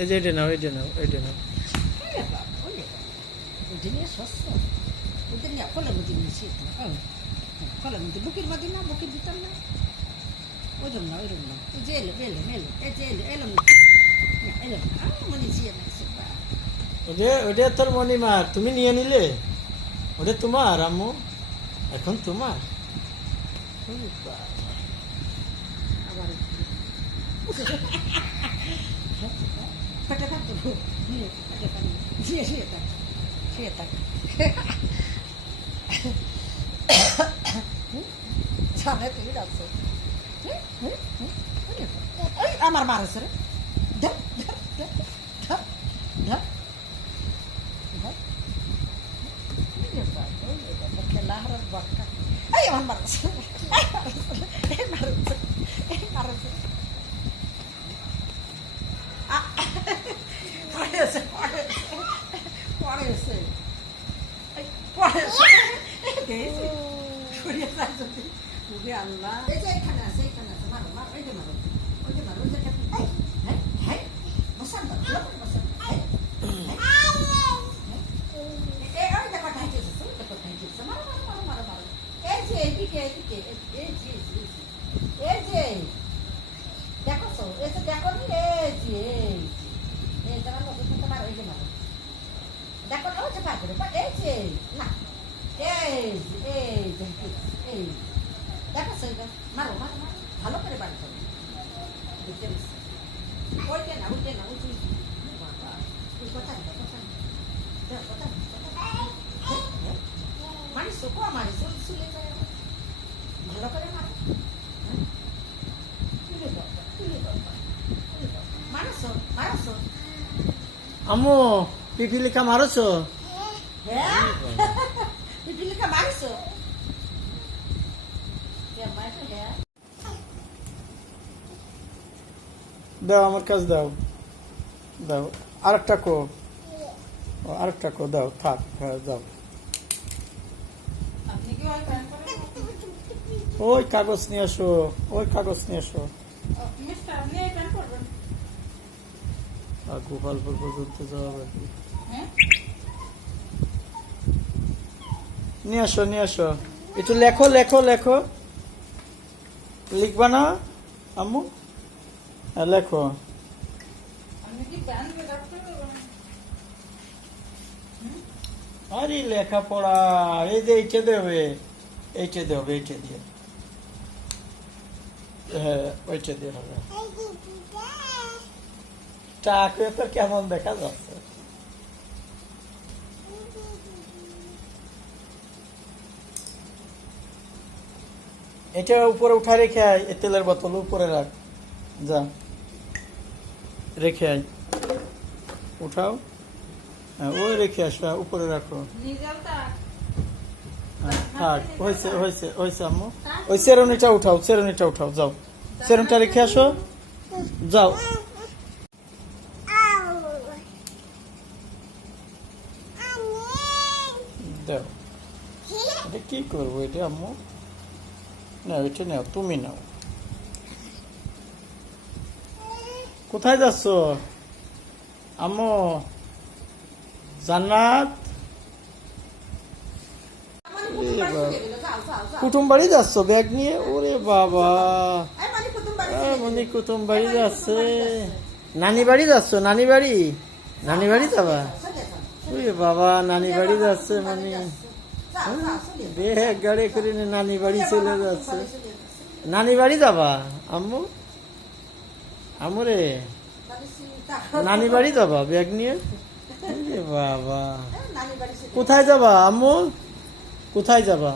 এই যে এটা নাও এটা নাও এটা নাও বুকের মধ্যে না বুকের ভিতর না ওইরকম না ওইরকম না এই যে এলো এলো এলো এই যে এলো এলো এলো মনে জিয়ে ওটা ওটা তোর মণিমা তুমি নিয়ে নিলে? ওটা তোমার আম্মু। এখন তোমার। আবার পেটে থাকতো শুয়ে শুয়ে থাক শুয়ে আমার মারেছে রে ধর ধর ধর ধর ধর ধর খেলা হারার বাক্কা আমার মারেছে এই মারেছে এই মারেছে পড়েছে পড়েছে এই পড়েছে দেখেছি সরিয়ে যায় যদি উগে আল্লাহ এই যে এখানে আছে এখানে আছে মারো মারো এই যে মারো ওই যে মারো ওই যে এই হ্যাঁ হ্যাঁ বসান বসান এই এই দেখো ঠাইতেছে ওই দেখো ঠাইতেছে মারো মারো দেখো না ওই যে পার করে এই যে না এই এই এই দেখো সেইটা মারো মারো মারো ভালো করে বাড়ি করো। পেরেছি? ওইটা না ওইটা না ওইটা কথা না কথা না কথা না, না। মারিস তো কো ওই চলে যায়। ভালো করে মারো। হ্যাঁ? তুলে দাও, পিপিলিকা মারছো? হ্যাঁ? পিপিলিকা মারছো? হ্যাঁ? দাও আমার কাছে দাও। দাও। আরেকটা কো। ও, আরেকটা কো দাও থাক হ্যাঁ দাও। ওই কাগজ নিয়ে আসো ওই কাগজ নিয়ে আসো আর গোপালপুর পর্যন্ত যাওয়া বাকি। নিয়ে আসো নিয়ে আসো। একটু লেখো লেখো লেখো। লিখবা না আম্মু? হ্যাঁ, লেখো। আরে লেখাপড়া এই যে এইটা দেবে এইটা দেবে এইটা দিয়ে। হ্যাঁ ওইটা দিয়ে হবে। টাক কেমন দেখা যাচ্ছে? এটা উপরে উঠা রেখে আয় তেলের বোতল উপরে রাখ। যা। রেখে আয়। উঠাও। হ্যাঁ ওই রেখে আসো হ্যাঁ, উপরে রাখো। হ্যাঁ, উঠাও উঠাও কি করব এটা আম্মু? না এটা নাও, তুমি নাও। কোথায় যাচ্ছ? আম্মু, জান্নাত? কুটুম বাড়ি যাচ্ছ? ব্যাগ নিয়ে? ওরে বাবা। মনি কুটুম বাড়ি যাচ্ছে। নানি বাড়ি যাচ্ছ? নানি বাড়ি? নানি বাড়ি যাবা? ওরে বাবা, নানি বাড়ি যাচ্ছে মানে ব্যাগ গাড়ি করে নানি বাড়ি চলে যাচ্ছে। নানি বাড়ি যাবা? আম্মু? আম্মু রে। নানি বাড়ি যাবা ব্যাগ নিয়ে? বাবা। কোথায় যাবা আম্মু? কোথায় যাবা?